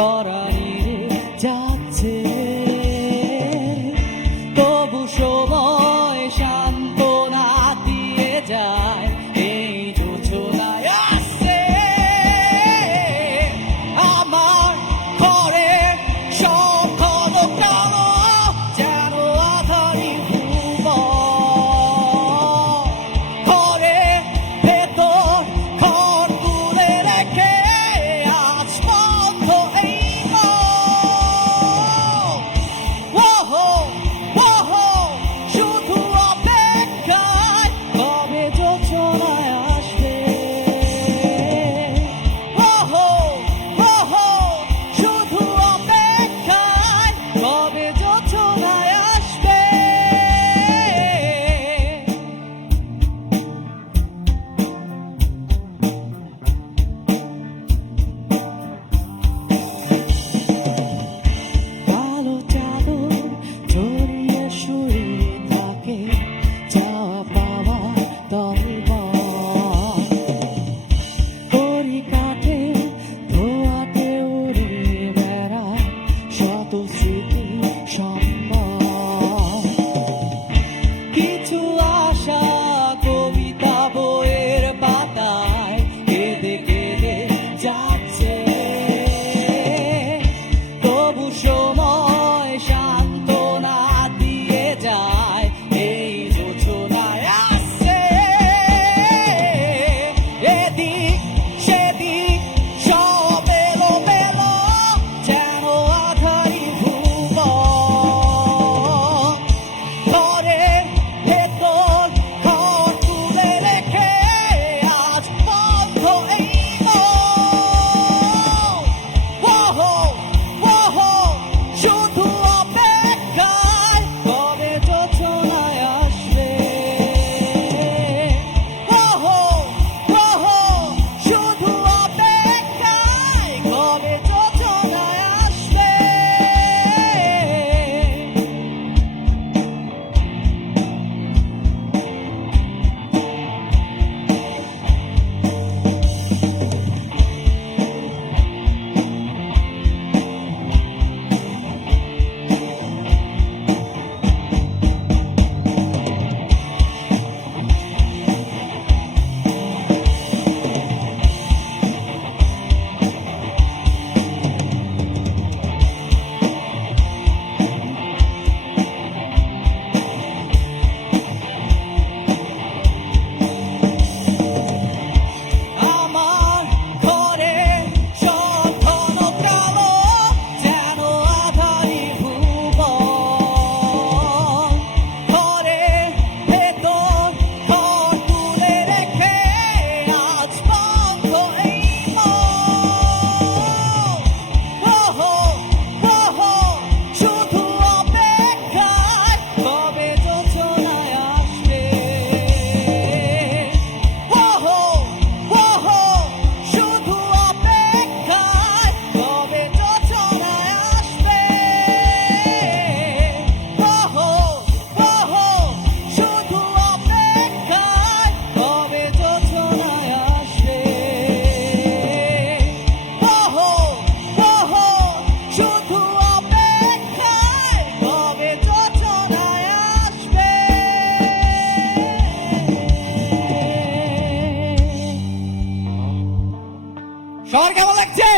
mara শহর কেমন লাগছে?